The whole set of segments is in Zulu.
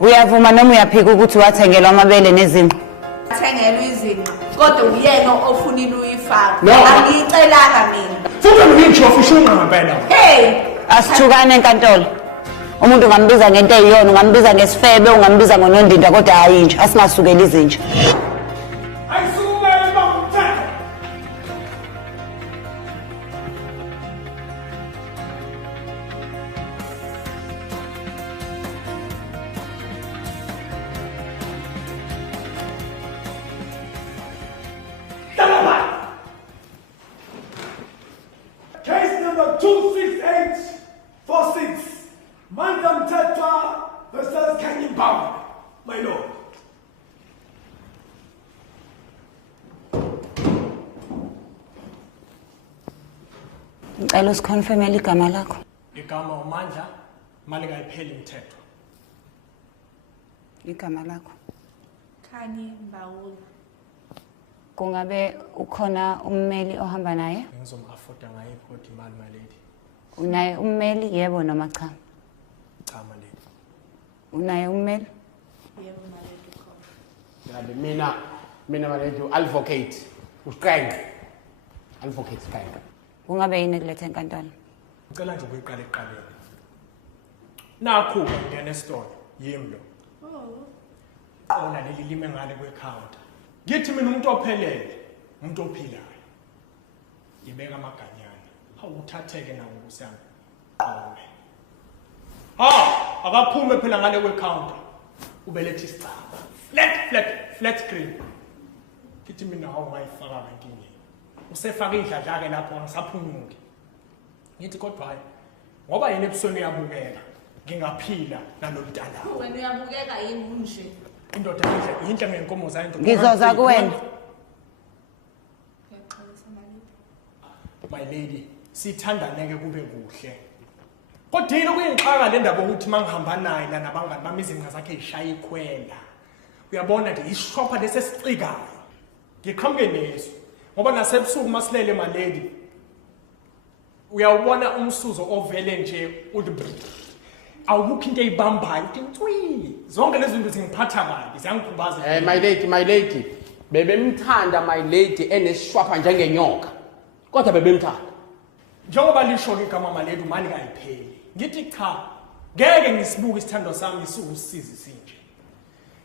Uyavuma noma uyaphika ukuthi wathengelwa amabele nezimvu? Thengelwa izinqa kodwa uyena ofunile uyifaka. No. Angiyicelanga mina. Futhi ngisho ufishunqa ngempela. Hey, Asithukane enkantolo. Umuntu ungambiza ngento eyiyona, ungambiza ngesifebe, ungambiza ngonondindwa kodwa hayi nje, asingasukeli izinja. Ayisuke bamthetho. Case number 26846. Mandam Tetwa versus Kenyan Power. My lord. Ngicela usiconfirmele igama lakho. Igama uMandla malika ipheli umthetho. Igama lakho. Khanye Mbawula. Kungabe ukhona ummeli ohamba naye? Ngizomafoda ngaye iphodi imali my lady. Unaye ummeli yebo noma cha? Cha my lady. Unaye ummeli? Yebo maledi khona. Yabe mina my lady advocate uStrength. Advocate Strength. Kungabe yini kulethe enkantolo? Ngicela nje ukuyiqala eqaleni. Nakho ngene store yimlo. Ona leli lime ngale kwecounter. Ngithi mina umuntu ophelele, umuntu ophilayo. Yibeka amaganyana. Awuthatheke nawo kusami. Qome. Akaphume phela ngale kwecounter. Ubelethe isicaba. Flat screen. Ngithi mina awungayifaka enkingeni. Usefaka indladla ke lapho ngisaphunyuki. Ngithi kodwa hayi ngoba yini ebusweni uyabukeka ngingaphila nalomntana. Wena uyabukeka yini unje? Indoda yinhle ngenkomo zayo indoda. Ngizoza kuwena. Ngiyaxolisa maledi. My lady, sithandaneke kube kuhle. Kodwa yini okuyinxaka le ndaba ukuthi mangihamba naye la nabangani bami izinqa zakhe ishaya ikhwela. Uyabona nje ishopha lesesicikayo. Ngiqhamuke neso. Ngoba nasebusuku masilele my lady. Uyawubona umsuzo ovele nje awukho into eyibambayo uthi ntwi zonke lezi zinto zingiphatha kabi ziyangikhubaza. My lady bebemthanda my lady enesishwapha njengenyoka kodwa bebemthanda njengoba lisho ke igama my lady umani kayipheli ngithi cha ngeke ngisibuke isithando sami siwusizi sinje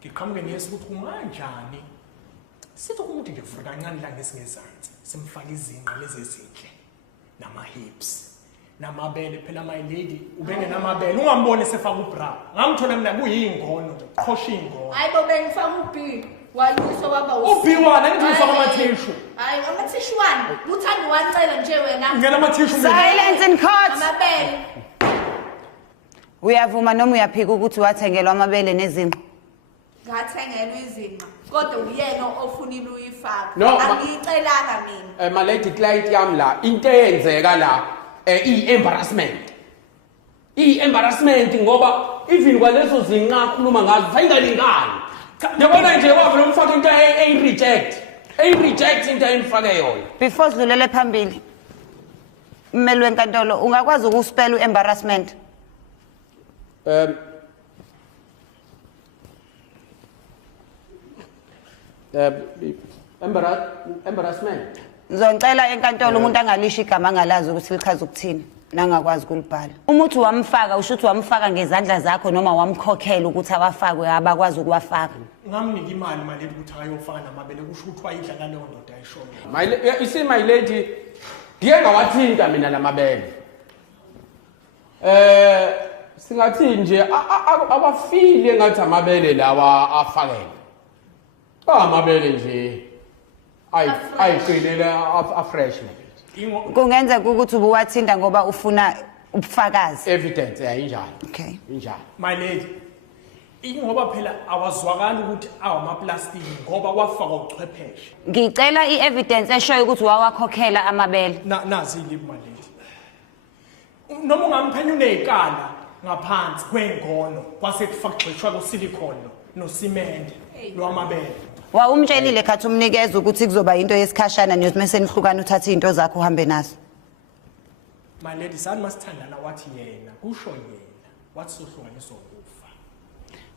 ngiqhamuke ngesu ukuthi kumanjani sithi umuntu nje vuka kancane la ngesingezansi simfaka izinqa lezi ezinhle nama hips namabele phela my lady ubenge namabele ungambone sefaka ubra ngamthola mina kuyingono qhosha ingono. Hayi bo bengifaka uB wayuso waba uBwana ngithi ufaka amathishu. Hayi amathishu wani uthanda wancela nje wena. Ngena amathishu mina. Silence in court. Amabele. Uyavuma noma uyaphika ukuthi wathengelwa amabele nezimvu? Ngathengelwa izinqa kodwa uyena ofunile uyifaka. No, Angiyicelanga mina. My lady client yami la into eyenzeka la i-embarrassment ngoba even kwalezo zinqa akhuluma ngazo sayingalingani. Yabona nje wabe lomfaka into reject into ayimfake yona. Before sidlulele phambili. Ummeli wenkantolo ungakwazi ukuspell embarrassment? Embarrassment. Ngizocela enkantolo umuntu angalisho igama angalazi ukuthi lichaza ukuthini nangakwazi ukulibhala. Uma uthi wamfaka usho ukuthi wamfaka ngezandla zakho noma wamkhokhela ukuthi awafakwe abakwazi ukuwafaka. Ngamnika imali my lady ukuthi ayofaka namabele kusho ukuthi wayidla naleyo ndoda ayishona. You see my lady ndiye ngawathinta mina lamabele. Singathi nje abafile ngathi amabele lawa afakele. Amabele nje ayiqilela afresh manje. Kungenzeka ukuthi ubuwathinta ngoba ufuna ubufakazi. Evidence ayinjalo. Okay. Injalo. My lady ingoba phela awazwakala ukuthi awamaplastiki ngoba kwafaka uchwepheshe. Ngicela i-evidence eshoyo ukuthi wawakhokhela amabele. Nazi iliphi my lady. Noma ungamphenya unezikala ngaphansi kwengono kwase kufaqishwa kusilicone nosimende lwamabele. Wawumtshelile khathi umnikeza ukuthi kuzoba into yesikhashana niyozimese nihlukana uthathe izinto zakho uhambe nazo. My lady sani masithandana wathi yena kusho yena wathi sohlukaniswa ukufa.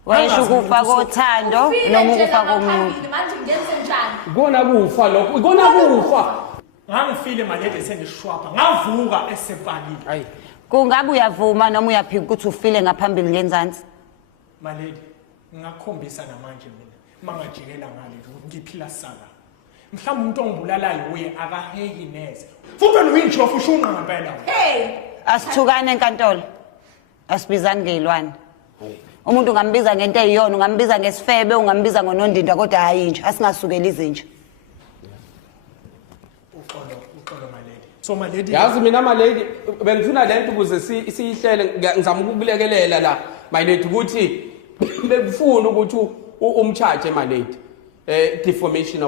Wayesho ukufa kothando noma ukufa komuntu. Manje ngenze njani? Ikona kufa lokho, ikona kufa. Ngangifile malede sengishwapha, ngavuka esepakile. Hayi. Kungabe uyavuma noma uyaphika ukuthi ufile ngaphambili ngenzansi? Malede, ngakhombisa namanje mina. Mangajikela ngale ukuthi ngiphila saka. Mhlawumbe umuntu ongibulalayo uye akaheki neze. Futhi wena uyinjofu ushunqa ngempela. Hey, Asithukane enkantolo. Asibizani ngezilwane. Umuntu ungambiza ngento eyiyona, ungambiza ngesifebe, ungambiza ngonondindwa kodwa hayi nje, asingasukeli izinja. Uxolo malede. So malede. Yazi mina malady bengifuna lento ukuze siyihlele ngizama ukukulekelela la my lady ukuthi bekufuna ukuthi umcharge my lady deformation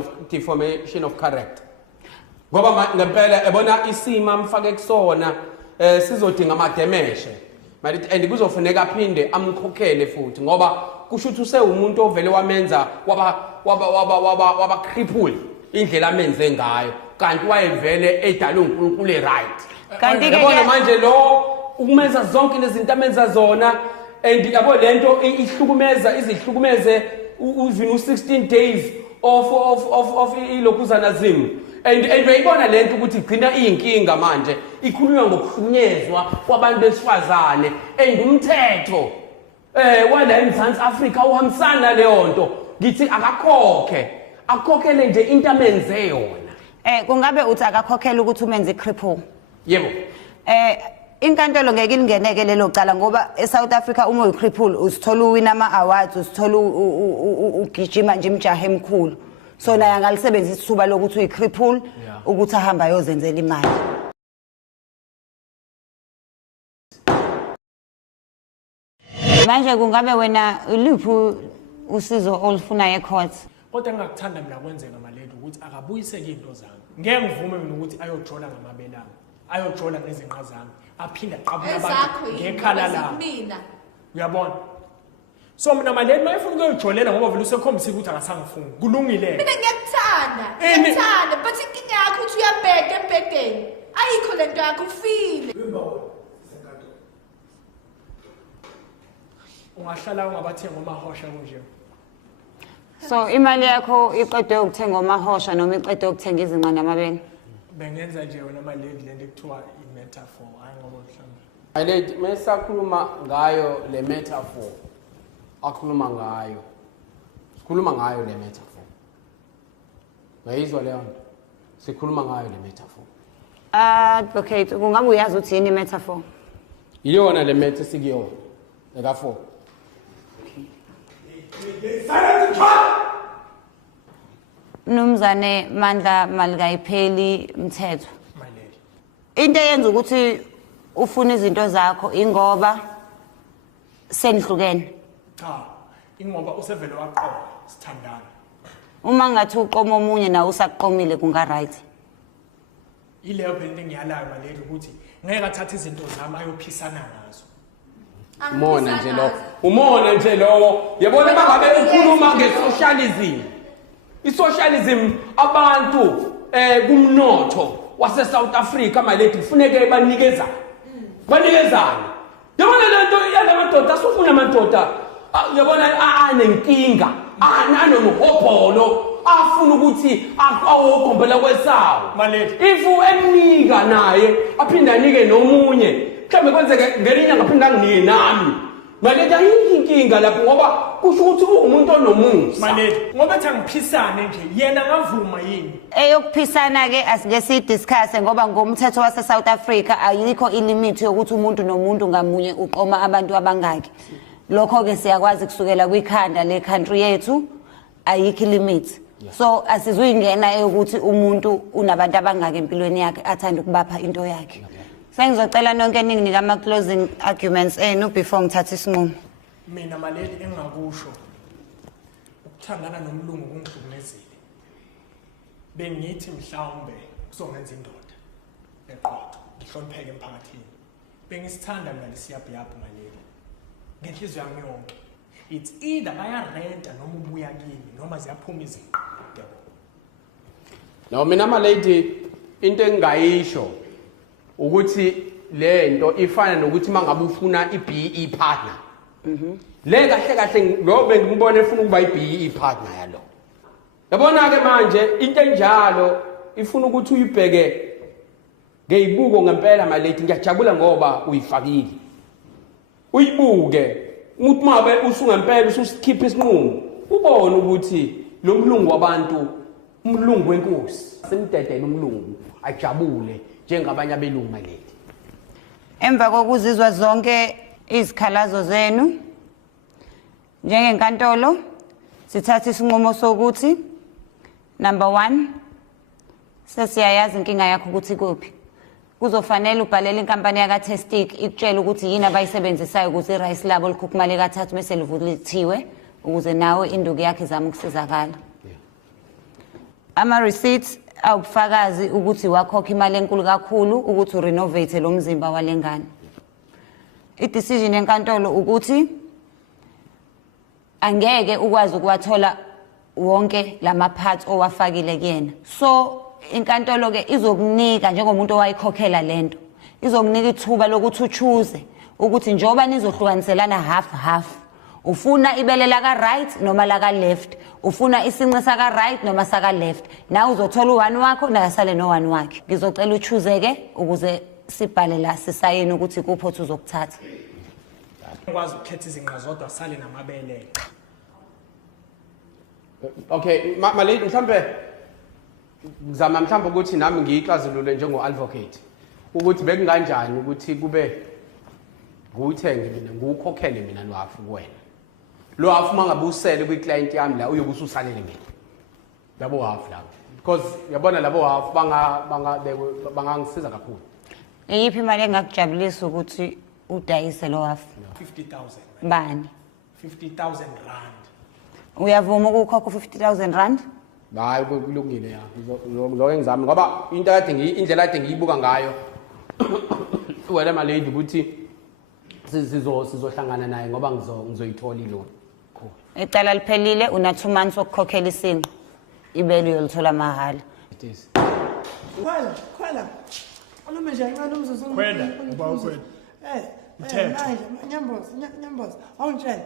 of character. Ngoba ngempela ebona isima amfake kusona sizodinga amademeshe. Manje and kuzofuneka aphinde amkhokhele futhi ngoba kusho ukuthi usewumuntu ovele wamenza waba cripple indlela amenze ngayo kanti wayevele edala uNkulunkulu right. Kanti ke yabona manje lo ukumenza zonke lezinto amenza zona and yabo lento izihlukumeze uvini u16 days of ilokuzanazim and uyayibona lento ukuthi igcina iyinkinga manje ikhulunywa ngokuhlunyezwa kwabantu besifazane and umthetho wala eMzansi Afrika uhambisana leyo nto ngithi akakhokhele nje into amenze yona. Kungabe uthi akakhokhela ukuthi umenze icripple? Yebo. Inkantolo ngeke ilingeneke lelo cala ngoba eSouth Africa uma uyicripple usithola uwina ama-awards, usithola ugijima nje imjaha emkhulu. So naye angalisebenzisa ithuba lokuthi uyicripple ukuthi ahamba ayozenzela imali. Manje kungabe wena uluphi usizo olufunayo ecourt? Kodwa engakuthanda mina kwenzeka maledi ukuthi akabuyiseke into zami. Ngeke ngivume mina ukuthi ayojola ngamabelanga, ayojola ngezinqa zami, aphinde aqabule abantu ngekhala lami. Uyabona? So mina maledi mayefuna ukuyojolela ngoba vele usekhombisa ukuthi akasangifuni. Kulungile. Mina ngiyekuthanda, but inkinga yakho uthi uyabheka embhedeni. Ayikho lento yakho ufile. Ungahlala ungabathenga amahosha kunje. So imali yakho iqedwe ukuthenga amahosha noma iqedwe ukuthenga izinqa namabele? Bengenza nje wena maledi lento ekuthiwa i-metaphor, hayi ngoba mhlawumbe. Malady mesakhuluma ngayo le metaphor akhuluma ngayo. Sikhuluma ngayo le metaphor. Uyayizwa leyo nto? Sikhuluma ngayo le metaphor. Advocate, kungabe uyazi ukuthi yini metaphor? Iyona le meta sikuyona. Eka4. Mnumzane Mandla Malikayipheli Mthetho. Maledi. Into eyenza ukuthi ufuna izinto zakho ingoba senihlukene. Cha, ingoba usevele waqoqa sithandana. Uma ngathi uqoma omunye nawe usaqomile kunga right. Ileyo phela ngiyalayo maledi ukuthi ngeke athathe izinto zami ayophisana ngazo. Umona nje lo yabona bangabe ukhuluma ngesocialism. Isocialism abantu kumnotho wase South Africa maledi kufuneka banikezana. Banikezana. Yabona lento yalamadoda asufuna amadoda yabona anenkinga anomuhobholo afuna ukuthi awogombola kwesawo. Maledi. Ifu emnika naye aphinda anike nomunye. Mhlambe kwenzeke ngelinye ngaphinda nginike nami. Maledi ayinkinga lapho ngoba kusho ukuthi umuntu onomusa. Maledi, ngoba ethi angiphisane nje yena ngavuma yini? Eyokuphisana ke asike sidiscuss ngoba ngomthetho wase South Africa ayikho ilimit yokuthi umuntu nomuntu ngamunye uqoma abantu abangaki. Lokho ke siyakwazi kusukela kwikhanda le country yethu ayikho limit. So asizuyingena ukuthi umuntu unabantu abangaki empilweni yakhe athanda ukubapha into yakhe. Sengizocela nonke ningi ama closing arguments before ngithatha isinqumo. Mina maledi engakusho ukuthandana nomlungu kungihlukumezile. Bengithi mhlawumbe kuzongenza indoda eqotho, ngihlonipheke emphakathini. Bengisithanda mina lesiyabhiyabha maledi. Ngenhliziyo yami yonke. It's either bayarenta noma ubuya kimi noma ziyaphuma izinto. No mina malady into engayisho ukuthi lento ifana nokuthi mangabe ufuna iBE partner le kahle kahle lo bengibona efuna ukuba i-BE partner yalo. Yabona ke manje into enjalo ifuna ukuthi uyibheke ngeyibuko ngempela maleti ngiyajabula ngoba uyifakile. Uyibuke uthi mabe usungempela ususikhipha isinqumo ubone ukuthi lo mlungu wabantu umlungu wenkosi simdedela umlungu ajabule njengabanye abelungu maleti. Emva kokuzizwa zonke izikhalazo zenu njengenkantolo sithatha isinqumo sokuthi number 1 sesiyayazi inkinga yakho ukuthi kuphi. Kuzofanele ubhalele inkampani yaka Testic ikutshela ukuthi yini abayisebenzisayo ukuze irice labo likhukhumale kathathu bese livulithiwe ukuze nawe induku yakhe izama ukusizakala. Ama receipts awubufakazi ukuthi wakhokha imali enkulu kakhulu ukuthi urenovate lo mzimba walengane. I-decision yenkantolo ukuthi angeke ukwazi ukuwathola wonke lama parts owafakile kuyena. So inkantolo ke izokunika njengomuntu owayikhokhela lento. Izokunika ithuba lokuthi uchoose ukuthi njoba nizohlukaniselana half. Ufuna ibele la ka right noma la ka left. Ufuna isince saka right noma saka left. Na uzothola u1 wakho na yasale no1 wakhe. Ngizocela uchoose ke ukuze sibhale la sisayini ukuthi kuphi othi uzokuthatha. Ngikwazi ukukhetha izinqa zodwa sale namabele. Okay, maleti mhlambe ngizama mhlawumbe ukuthi nami ngiyixazulule njengo-advocate ukuthi bekunganjani ukuthi kube nguthenge mina ngukhokhele mina lo hafu kuwena. Lo hafu mangabe usele kwi-client yami la uyobe ususalele mina. Labo hafu labo. Because yabona labo hafu bangangisiza kakhulu. Iyiphi imali engakujabulisa ukuthi udayise lo hafu? 50,000. Bani? 50,000 rand. Uyavuma ukukhokha 50,000 rand? Hayi kulungile ya. Ngizonke ngizama ngoba into indlela kade ngiyibuka ngayo wena maledi ukuthi sizohlangana naye ngoba ngizoyithola ilona. Icala liphelile una 2 months okukhokhela isinqo. Ibele uyolithola mahala. It is. Khwela. Olume nje incane umzuzu. Khwela, uba ukhwela. Mthetho. Nyamboza. Awungitshela,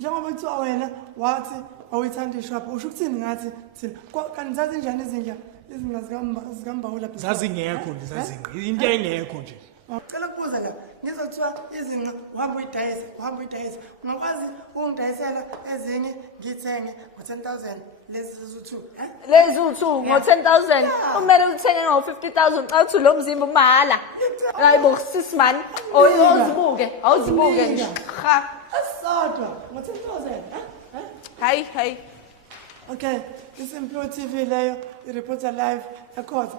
njengoba kuthiwa wena wathi awuyithanda ishop usho ukuthini ngathi thina kanti zazi njani izinja zikambawula bese Zazingekho nje zazinqa. Into engekho nje. Ngicela ukubuza la ngizothiwa izinqa uhamba uyidayisa ungakwazi ungidayisela ezinye ngithenge ngo10,000 lezi zizu2 Lezi u2 ngo10,000 kumele uthenge ngo50,000 xa uthi lo mzimba umahala. Hayibo sisi man awuzibuke nje. Ha. asodwa ngo10,000 Hayi. Okay, isimpiwe TV leyo ireporter live ecourt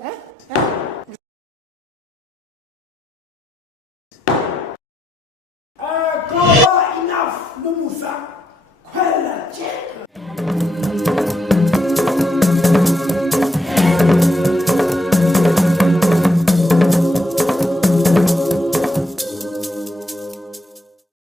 Enough, Musa. Kwela